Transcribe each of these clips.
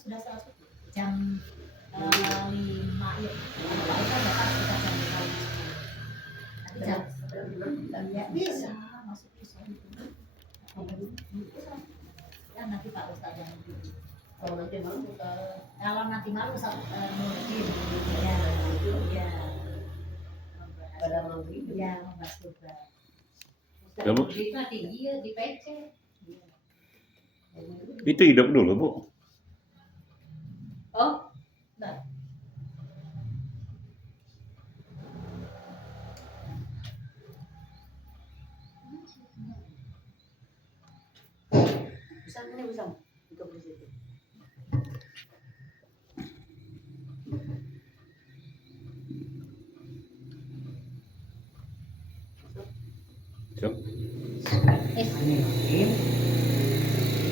sudah selesai jam 5 ya. Pak Eka datang sudah jam 5. Nanti jam ya bisa masuk bisa. Ya nanti Pak Ustadz yang kalau nanti malam satu mungkin ya ya pada maghrib ya membahas juga. Kamu Itu tinggi ya di PC. itu hidup dulu, Bu. Oh, nah. Bisa untuk di situ. Siap.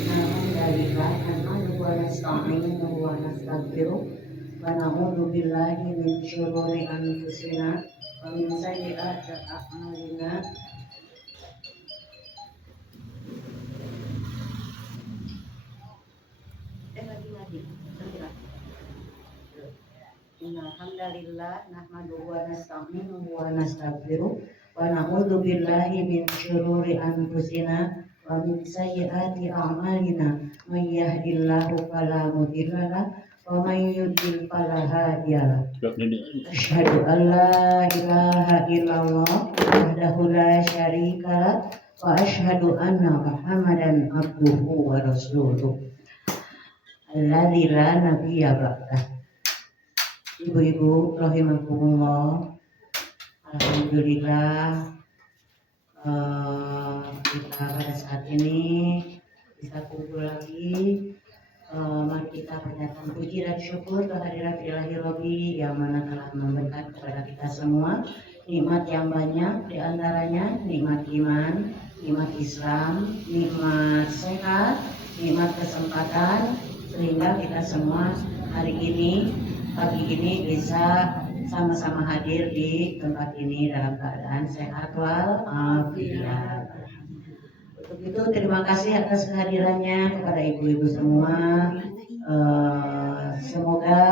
Alhamdulillah, nahmaduhu wa nasta'inuhu wa nastaghfiruh wa na'udzu billahi min syururi anfusina wa min sayyi'ati a'malina. Alhamdulillah, nahmaduhu wa nasta'inuhu wa nastaghfiruh wa na'udzu billahi min syururi anfusina wa min sayyi'ati a'malina. May yahdihillahu fala mudilla lahu wa may yudlil fala hadiya lahu. Asyhadu an la ilaha illallah wahdahu la syarika lahu wa asyhadu anna Muhammadan abduhu wa rasuluh. Alladzi la nabiyya ba'dah. Ibu-ibu rahimakumullah, alhamdulillah kita pada saat ini bisa kumpul lagi. Mari kita panjatkan puji dan syukur kehadirat Ilahi Robbi yang mana telah memberikan kepada kita semua nikmat yang banyak, diantaranya nikmat iman, nikmat Islam, nikmat sehat, nikmat kesempatan, sehingga kita semua hari ini pagi ini bisa sama-sama hadir di tempat ini dalam keadaan sehat walafiat. Untuk itu terima kasih atas kehadirannya kepada ibu-ibu semua. Semoga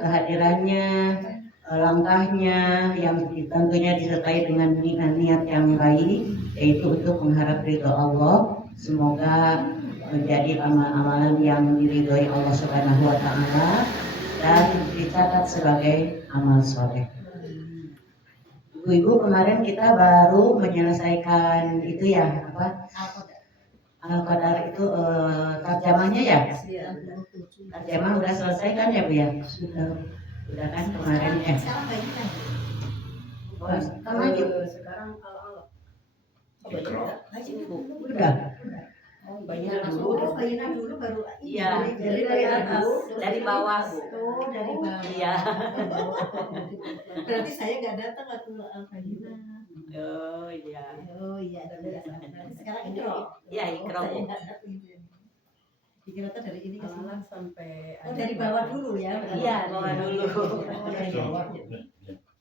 kehadirannya, langkahnya yang tentunya disertai dengan niat yang baik, yaitu untuk mengharap ridho Allah. Semoga menjadi amalan yang diridhoi Allah Subhanahu wa taala dan dicatat sebagai amal soleh. Ibu-ibu, kemarin kita baru menyelesaikan itu ya, apa? Al-Qadar itu tarjamahnya ya? Tarjamah udah selesai kan ya Bu ya? Udah kan kemarin ya? Oh, sekarang udah. Oh, bayina dulu baru. Iya, dari atas, dari bawah Bu. Oh, dari bawah. Iya. Berarti saya nggak datang waktu Al-Bayina. Oh iya. Oh iya, sekarang Ikro. Iya, Ikro. Dikira tuh dari ini ke sana sampai. Oh, dari bawah dulu ya. Iya, bawah dulu. Oh, dari bawah.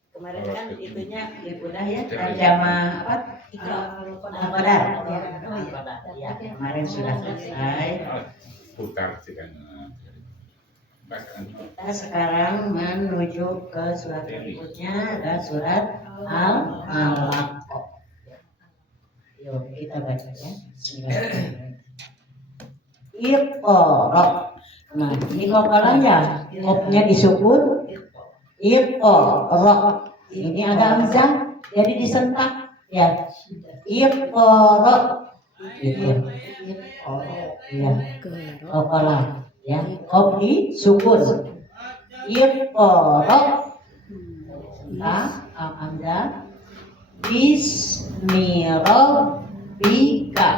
Kemarin kan itunya Udah ya, tarjamah apa? Ikro. Al-Qadar. Oh iya. Ya, kemarin sudah selesai. Putar sih kan. Kita sekarang menuju ke surat berikutnya, ada surat Al-Alaq. Yuk kita baca ya. Iqra. Nah, ini kokalanya, kopnya disukun. Iqra. Ini ada hamzah, jadi disentak ya. Iqra. Gitu. Ya. Kokalah. Ya, kop di sukun. Iqra. Hamzah. Bismirabbika.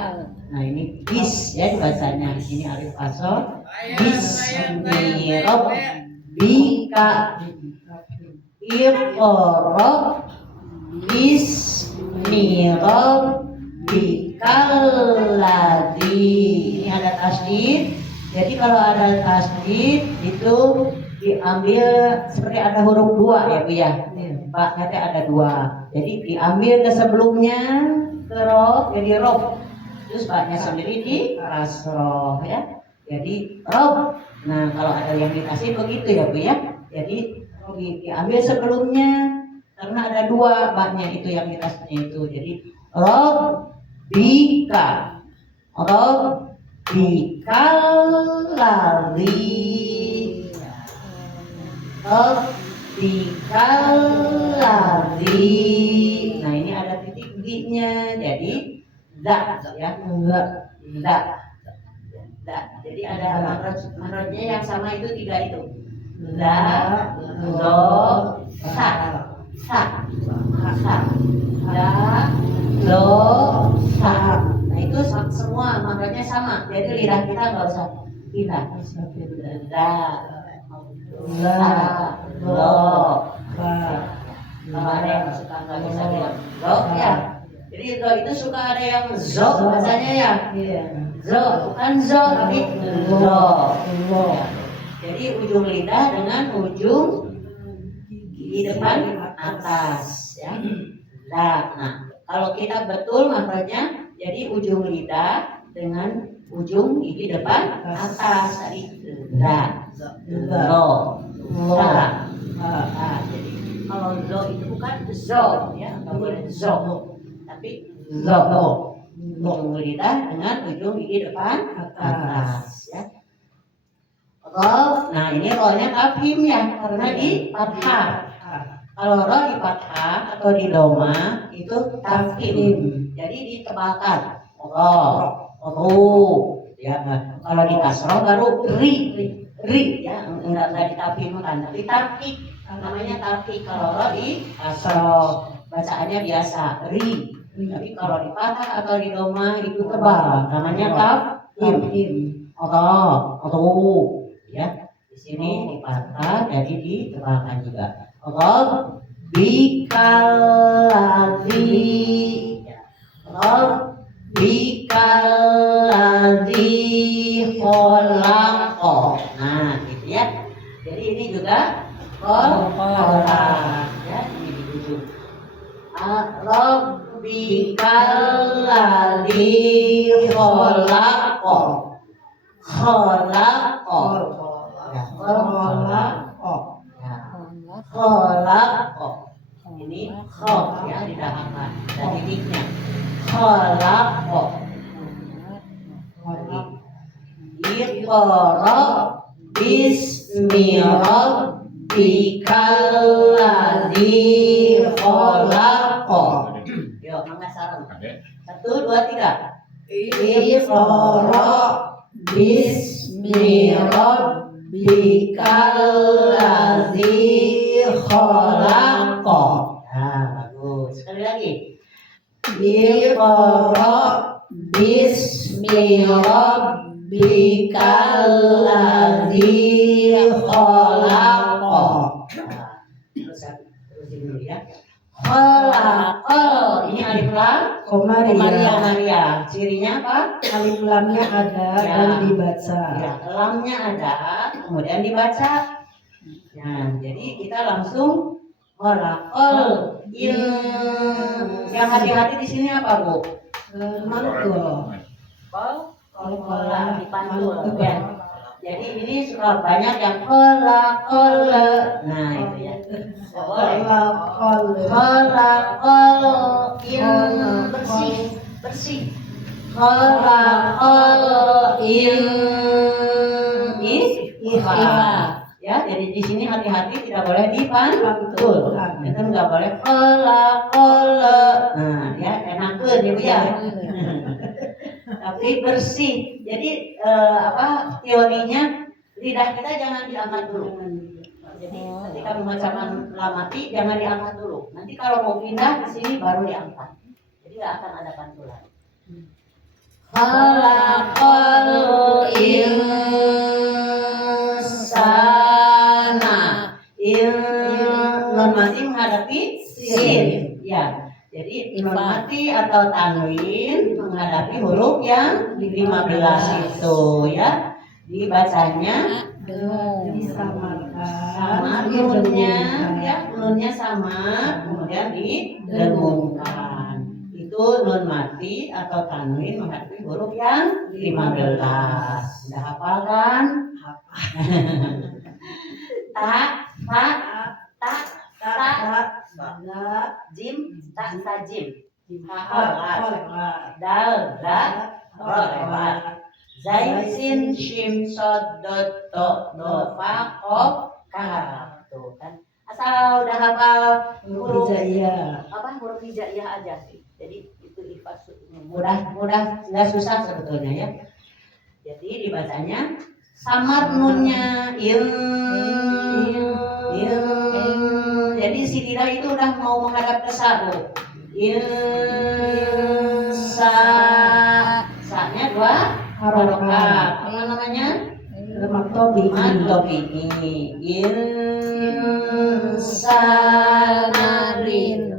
Nah ini bis ya bahasanya. Ini alif asal. Bismirabbika. Iqra. Bismirabbikal ladzi. Ini ada tasdid. Jadi kalau ada tasdid itu diambil seperti ada huruf dua ya Bu ya. Pak nanti ada dua. Jadi diambil ke sebelumnya ke rob jadi rob. Terus paknya sendiri di kasroh ya. Jadi rob Nah kalau ada yang dikasih begitu ya Bu ya. Jadi diambil sebelumnya karena ada dua baknya itu yang dikasihnya itu. Jadi Robbika Robbikaladzi. Nah ini ada titik G-nya, jadi da ya, da. Jadi ada makhrajnya yang sama itu tiga itu. Da, do, sa. Da, do, sa. Nah itu semua makhrajnya sama. Jadi lidah kita nggak usah pindah. Da, la, lo, ba. Kalau ada yang suka nggak bisa bilang lo ya. Jadi lo itu suka ada yang zo bahasanya ya. Zo bukan zo tapi lo. Jadi ujung lidah dengan ujung di depan atas ya. Nah kalau kita betul makhrajnya jadi ujung lidah dengan ujung gigi depan atas tadi da, lo, sa. Nah, jadi kalau zo itu bukan zo ya, nggak boleh zo, tapi zo. Ujung lidah dengan ujung gigi depan atas ya. Ro, nah ini ro-nya tafhim ya karena di fathah. Kalau ro di fathah atau di doma itu tafhim, jadi ditebalkan. Ro, ya. Kalau di kasroh baru ri ya, enggak ditafhimkan, tapi tafhim namanya tafhim. Kalau ro di kasroh bacaannya biasa ri. Tapi kalau di fathah atau di doma itu tebal, namanya tafhim. Ro, ya. Di sini di fathah jadi ditebalkan juga. Robbikaladzi. Robbikaladzi khalaqa. Nah, gitu ya. Jadi ini juga khalaqa ya, ini di ujung. Robbikaladzi khalaqa. Khalaqa. Ini kho ya didahkan dan titiknya. Khalaqa. Iqra bismi rabbikal ladzi khalaqa. Yuk, mangga sareng. 1, 2, 3. Iqra bismi rabbikal ladzi khalaqa. Nah, bagus. Sekali lagi. Iqra bismi rabbikal ladzi khalaqa. Terus dulu ya. Khalaqa. Ini alif lam Komaria. Cirinya apa? Alif lamnya ada Ya. dan dibaca. Ya, lamnya ada, kemudian dibaca. Nah, jadi kita langsung khalaqal yang hati-hati di sini apa, Bu? Mantul. Kola dipantul ya. Jadi ini suka banyak yang khalaqal. Nah, itu ya. Nggak boleh. Khalaqal bersih. Khalaqal ya, jadi di sini hati-hati tidak boleh dipantul. Itu nggak boleh khalaqal. Nah, ya enakeun Ibu ya. Tapi bersih. Jadi teorinya lidah kita jangan diangkat dulu. Jadi ketika mengucapkan lamati jangan diangkat dulu. Nanti kalau mau pindah ke sini baru diangkat. Jadi nggak akan ada pantulan. Khalaqal insana. Nun mati menghadapi sin. Ya. Jadi nun mati atau tanwin menghadapi huruf yang 15 itu ya. Dibacanya sama nunnya ya, nunnya sama kemudian didengungkan. Itu itu nun mati atau tanwin menghadapi huruf yang 15. Udah hafal kan? Tak, tak, tak, tak, jim, tak sajim. Dal, dal, ro lewat. Zain, sin, shim, sod, dot, to, do, fa, kof, kaf. Tuh kan. Asal udah hafal huruf Hijaiyah. huruf hijaiyah aja sih. Jadi itu ikhlas mudah nggak susah sebetulnya ya. Jadi dibacanya samar nunnya il. Jadi si Dira itu udah mau menghadap ke sabu. Sa sa-nya 2 harokat. Apa namanya? Maktobi. Insanarin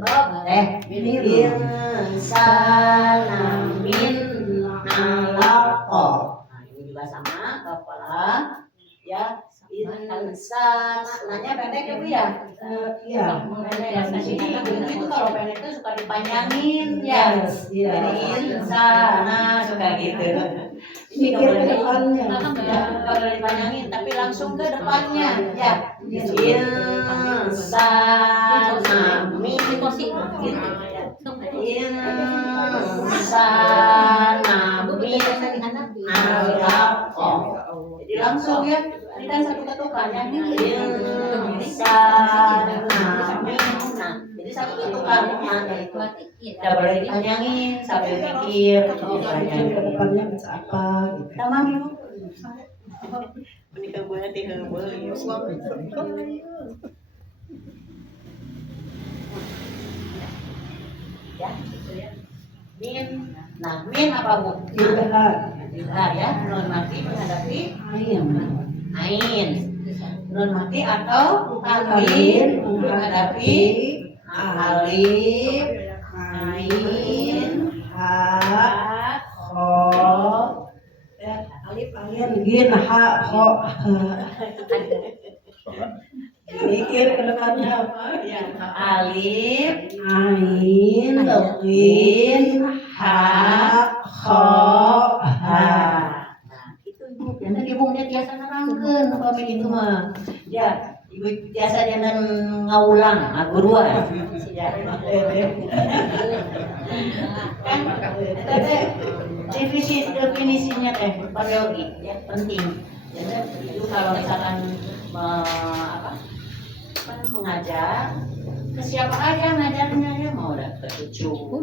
insanamin alaqo. Nah ini juga sama kepala ya. Nanya pendek ya Bu ya? Iya. Pendek. Di sini itu kalau pendek itu suka dipanjangin ya. Jadi insana suka gitu. Mikir ke depannya. Ya, kalau dipanjangin tapi langsung ke depannya ya. Insanamin insanamin alaqo. Jadi langsung ya. Ini kan satu ketukannya. Jadi satu ketukan tidak boleh dipanjangin sambil pikir. Mikir ke depannya baca apa gitu. Tamam Ibu. Menikah gue nanti Ya, gitu ya. Min. Nah, min apa Bu? Idhar. Idhar ya. Nun mati menghadapi Ayam. ain. Nun mati atau tanwin menghadapi alif, ain, Ha. Kho. Alif ain gin ha kho. Mikir ke depannya apa? alif, Ain, gin, ha, kho, ha. Nah, itu Ibu. Jangan Ibu biasa nerangkeun apa itu mah. Ya, Ibu biasa jangan ngaulang, guruan. Ya. Kan definisinya teh periogi ya penting. Jadi itu kalau misalkan mengajar ke siapa aja ngajarnya ya mau udah ke cucu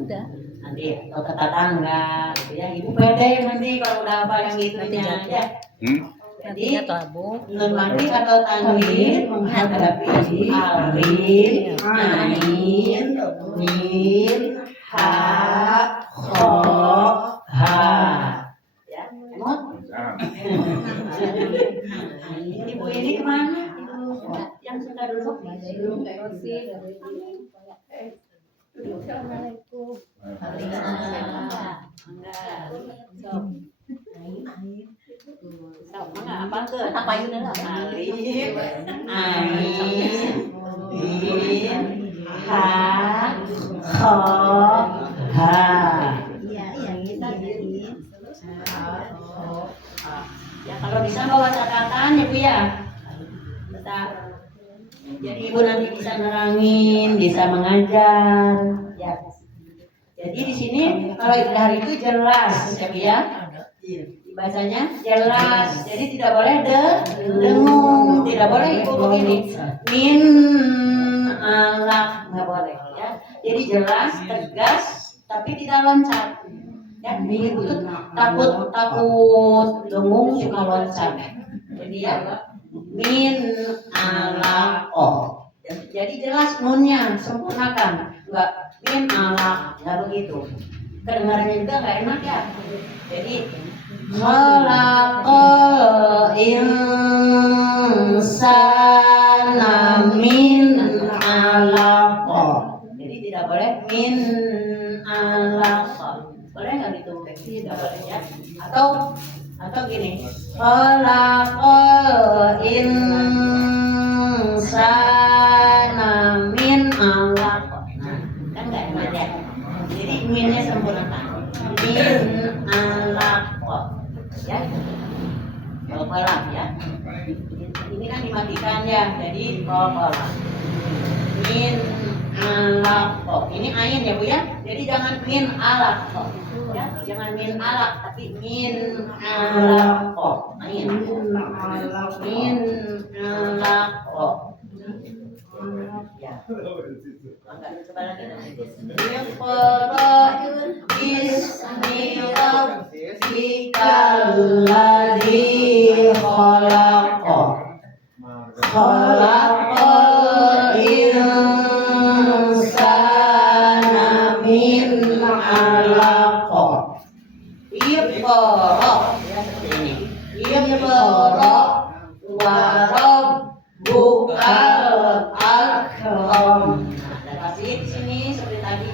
nanti atau ke tetangga gitu ya Ibu pede nanti kalau udah apa yang gitunya ya. Jadi nun mati atau tanwin menghadapi alif, ain, min, ha, kho, ha. Ya, emot. Ibu ini kemana? Yang suka duduk? Apa ke? Apa itu dah? Alif, ain, min, ha, kho, ha. Ya kalau bisa bawa catatan ya Bu ya. Jadi Ibu nanti bisa nerangin, bisa mengajar. Ya. Jadi di sini kalau idhar itu jelas ya Bu ya. Bacanya jelas, jadi tidak boleh dengung, tidak boleh Ibu begini min alaq, nggak boleh ya. Jadi jelas, tegas, tapi tidak loncat. Ya, itu takut dengung suka loncat. Jadi ya min alaq. Jadi jelas nunnya sempurnakan, nggak min alaq, nggak begitu. Kedengarannya juga nggak enak ya. Jadi khalaqal insana min alaq. Jadi tidak boleh min alaq. Boleh nggak gitu? Tidak boleh ya. Atau gini. Khalaqal insana min alaq. Nah, kan nggak enak ya. Jadi minnya kolam ya. Ini kan dimatikan ya, jadi kolam. Min alaqo. Ini ain ya Bu ya. Jadi jangan min alaqo. Ya, jangan min alaq tapi min alaqo. Ain. Min alaqo. Ya. Enggak coba lagi. Iqra bismi rabbikal ladzi khalaq. Khalaqal insana min 'alaq. Iqra ya seperti ini. Iqra wa rabbukal akram. Nah, kasih di sini seperti tadi.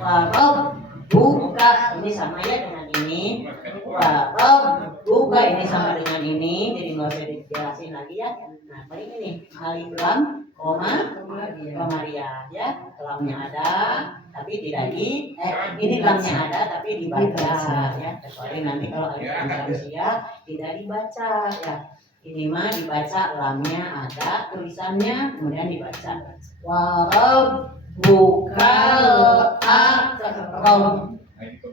Wa rabbuka ini sama ya dengan ini. Wa rabbuka ini sama dengan ini. Jadi nggak usah dijelasin lagi ya. Nah, paling ini alif lam koma ria ya. Lamnya ada tapi tidak ini lamnya ada tapi dibaca ya. Kecuali nanti kalau alif lam manusia tidak dibaca ya. Ini mah dibaca lamnya ada tulisannya kemudian dibaca. Wa rabbukal akram.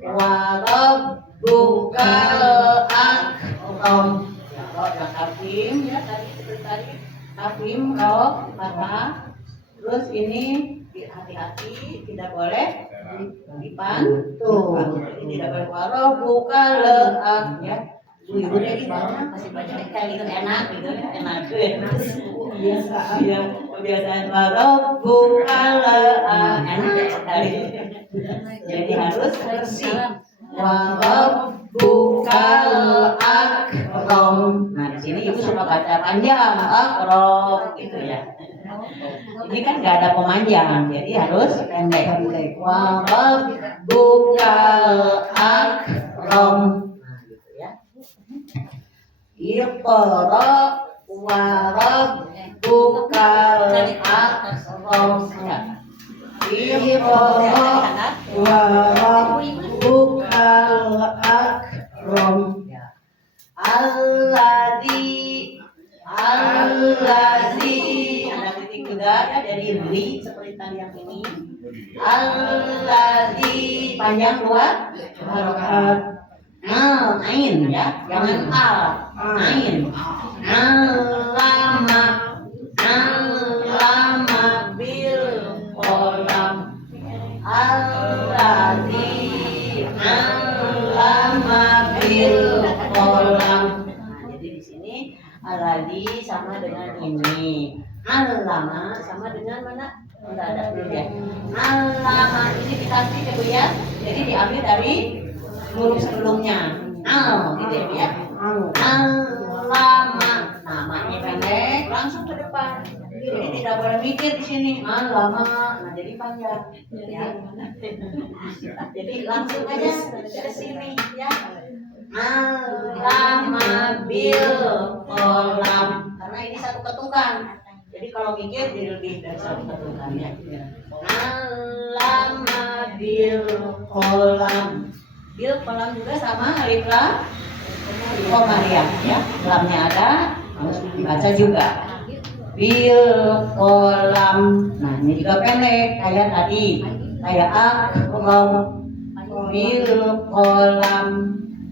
Wa rabbukal akram. Ya, kalau yang kafim ya tadi seperti tadi kafim kalau fathah. Terus ini hati-hati tidak boleh dipantul. Jadi tidak boleh wa rabbukal ya. Ibu dari mana masih banyak kayak gitu enak gitu enak biasa ya kebiasaan warobbukal enak sekali jadi harus bersih warobbukal akram. Nah di sini ibu suka baca panjang akram gitu ya. Ini kan nggak ada pemanjang jadi harus pendek. Warobbukal akram. Iqra wa rabbukal akram. Iqra wa rabbukal akram. Alladzi ada titik juga ya dari li seperti tadi yang ini. Alladzi panjang dua harokat. Ain ya, jangan ain. Alama bil qalam. Alladzi alama bil qalam. Nah, jadi di sini alladzi sama dengan ini. Alama sama dengan mana? Enggak ada belum ya. Alama ini dikasih ya Bu ya. Jadi diambil dari huruf sebelumnya gitu ya. Alama namanya pendek langsung ke depan. Jadi tidak boleh mikir di sini alama. Nah jadi panjang ya. Jadi langsung aja ke sini ya. Alama bil qalam karena ini satu ketukan. Jadi kalau mikir jadi lebih dari satu ketukan ya. Alama bil qalam. Bil kolam juga sama alif lam komaria ya. Lamnya ada harus dibaca juga. Bil kolam. Nah ini juga pendek kayak tadi kayak akram. Bil kolam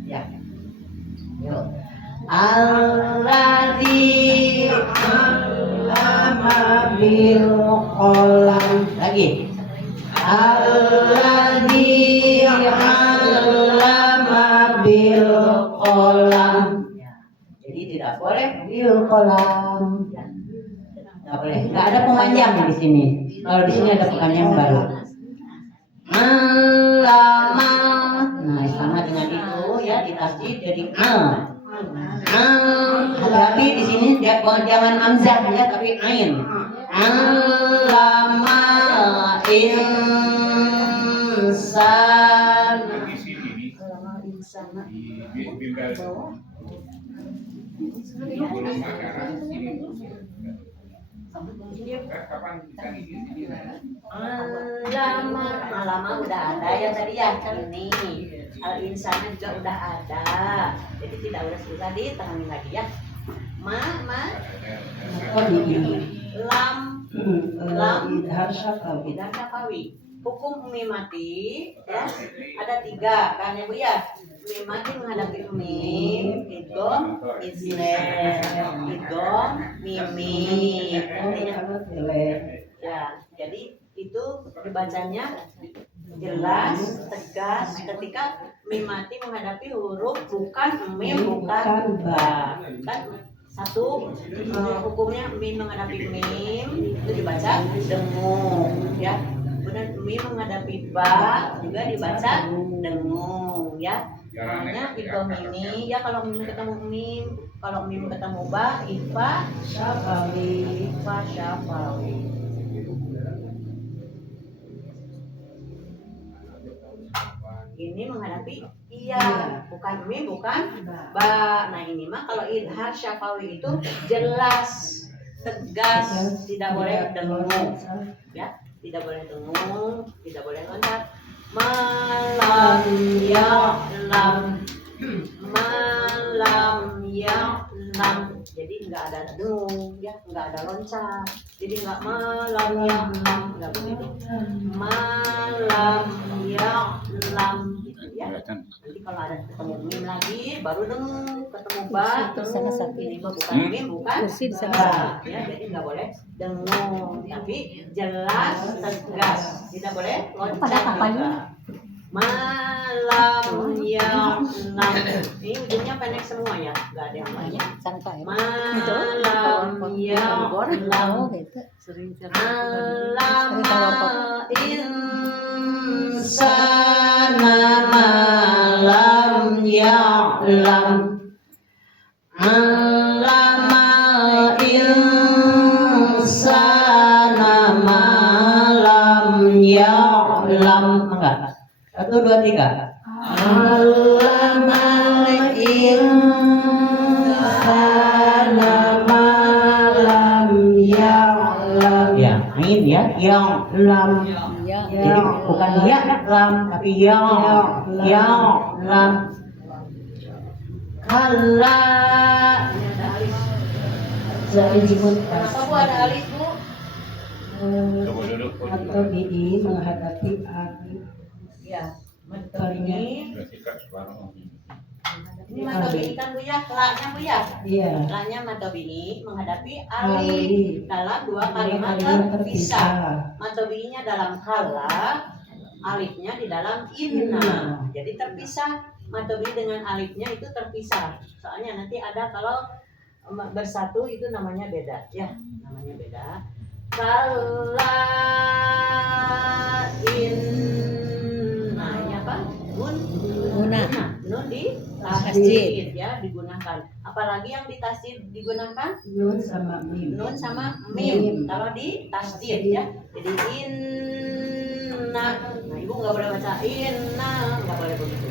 ya. Yuk. Alladzi alama bil kolam lagi. Alladzi alama bil qalam. Jadi tidak boleh bil qalam. Tidak boleh. Tidak ada pemanjang di sini. Kalau di sini ada pemanjang baru. Alama. Nah sama dengan itu ya ditasdid jadi al. Hati-hati di sini jangan amzah ya tapi ain. Alama insan. Lama udah ada ya tadi ya ini al insana juga udah ada jadi tidak usah ditangani lagi ya. lam lam idhar syafawi. idhar syafawi. Hukum mim mati ya ada 3 kan ya Bu ya. Mim mati menghadapi mim, idgham, idgham, idgham, mimim. Ya, jadi itu dibacanya jelas, tegas ketika mim mati menghadapi huruf bukan mim, bukan ba. Kan satu hukumnya mim menghadapi mim itu dibaca dengung ya. Kemudian mim menghadapi ba juga dibaca dengung ya. Makanya idgham ini ya kalau mim ketemu mim, kalau mim ketemu ba, ifa syafawi, ifa syafawi. Ini menghadapi iya, bukan mim, bukan ba. Nah ini mah kalau idhar syafawi itu jelas, tegas, tidak boleh dengung ya, tidak boleh dengung, tidak boleh loncat. Malam ya lam, malam ya lam. Jadi nggak ada dengung ya, nggak ada loncat. Jadi nggak malam ya lam, nggak begitu. Malam ya lam gitu ya. Nanti kalau ada ketemu mim lagi baru dengung, ketemu ba dengung. Ini mah bukan mim, bukan ba ya. Jadi nggak boleh dengung, tapi jelas, tegas, tidak boleh loncat juga. Malam ya lam, ini ujungnya pendek semua ya, nggak ada yang banyak. Malam ya lam, alam insana malam ya lam, alam insana malam ya lam. Enggak. 1, 2, 3. Alamal insana malam ya'lam. Ya, ain ya, ya'lam. Jadi bukan ya'lam tapi ya'lam. Kalla. Kenapa Bu ada alif Bu? Coba duduk. Atau bi menghadapi abi. Ya, ini Bersikap separuh. ini matobi kan Bu ya, laknya Bu ya. Iya. Laknya matobi menghadapi alif dalam 2 kalimat terpisah. Matobinya dalam kala, alifnya di dalam inna. Jadi terpisah. Matobi dengan alifnya itu terpisah. Soalnya nanti ada kalau bersatu itu namanya beda ya, namanya beda. Kala nun di tasdid ya digunakan. Apalagi yang di tasdid digunakan Nun sama mim. nun sama mim kalau di tasdid ya. Jadi inna. Nah ibu nggak boleh baca inna, nggak boleh begitu.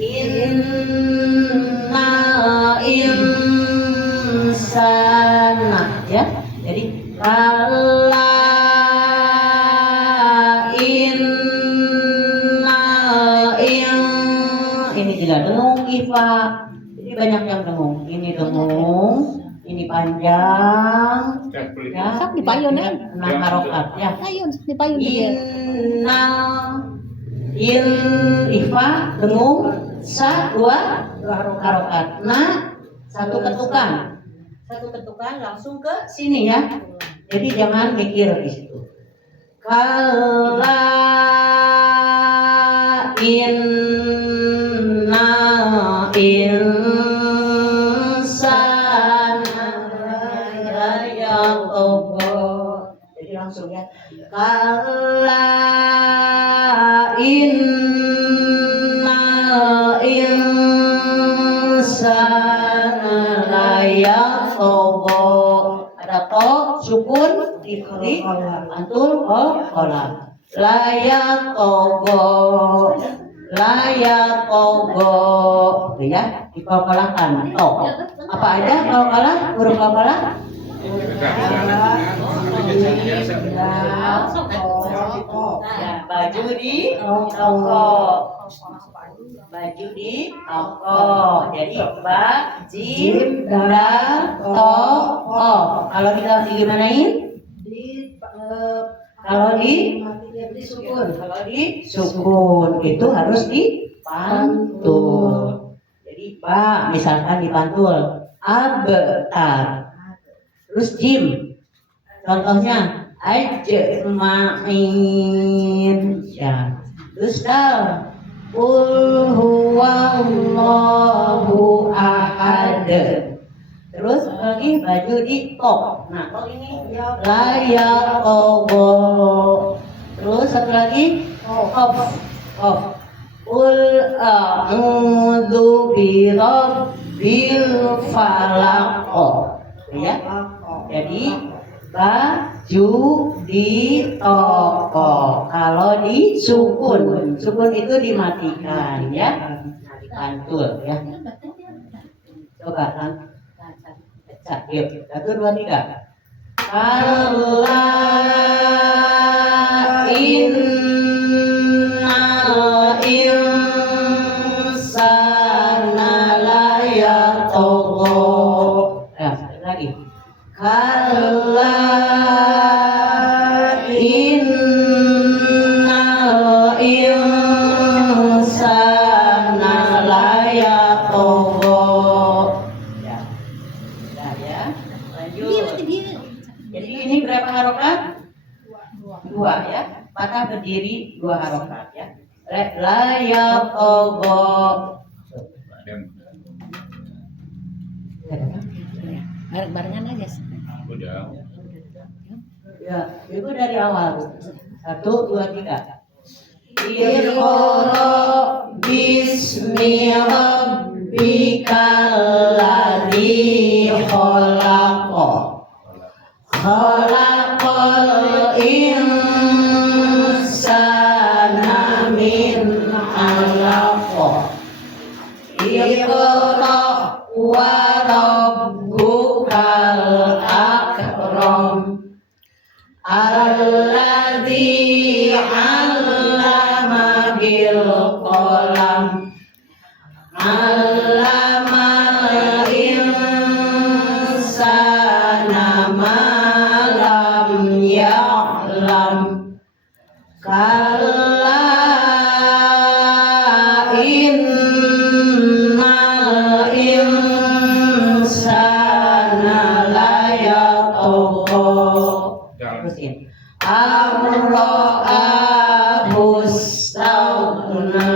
Inna insana ya. Jadi kala ini tidak dengung ifa, jadi banyak yang dengung. Ini dengung, ini panjang, ya. Sok dipayunin. 6 harokat, ya. Ayo dipayun dia. Inna, in ifa dengung, sa 2 harokat, na 1 ketukan langsung ke sini ya. Jadi jangan mikir di situ. Kala inna insana layatgha. Jadi langsung ya. Kala inna insana layatgha. Ada to sukun ifri antul qalam. Layak togo ya dikokolahkan to apa aja kokolah huruf kokolah ya baju di toko jadi ba jim dal to Kalau digimanain? Kalau di sukun. Kalau di sukun itu harus dipantul. Jadi ba misalkan dipantul abtar. Terus jim. Contohnya ajma'in. Ya. Terus dal qul huwallahu ahad. Terus lagi baju di top. Nah, kalau ini layak obo. Terus satu lagi off. Qul a'udzu birabbil falaq. Ya. Jadi baju di toko. Kalau di sukun itu dimatikan ya. Nah, dipantul ya. Coba kan. Yuk, 1, 2, 3. Kalla innal insana layatgha. Nah, lagi. Kalla innal insana layatgha. Jadi ini berapa harokat? 2 ya. Patah berdiri 2 harokat ya. Layatgha. Bareng-barengan aja. Udah. Ya, itu dari awal. 1, 2, 3. Iqra bismi rabbikal ladzi khalaq. Khalaqal insana min 'alaq. Iqra wa rabbukal akram. Alladzi 'allama bil qalam. 'Allamal insana ma lam ya'lam. Kalla innal insana layatgha. Terusin. Amra'ahu istaghna.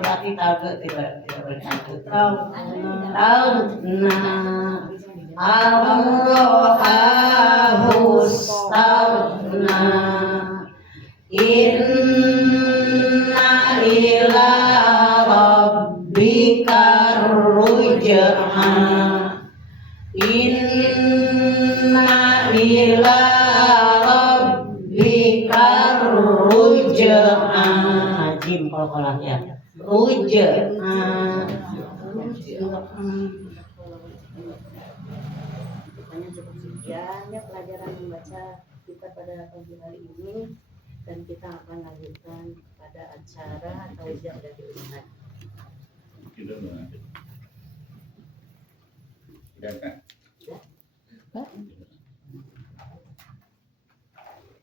Hati tidak bercantum. Taghna. Amra'ahu istaghna. Inna ila rabbika ruj'a. Inna ila rabbika ruj'a. Jim qalqalahnya. Ruj'a. Hanya cukup sekian ya pelajaran membaca kita pada pagi hari ini, dan kita akan lanjutkan pada acara taujah dari Ustaz. Udah kan?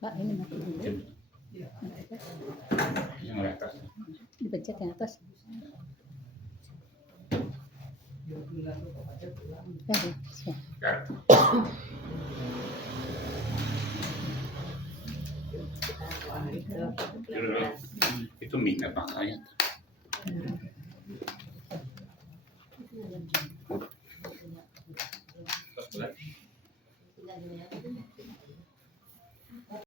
Pak, ini mati dulu. Yang di atas. Dipencet yang atas. Kan? Itu minat makanya.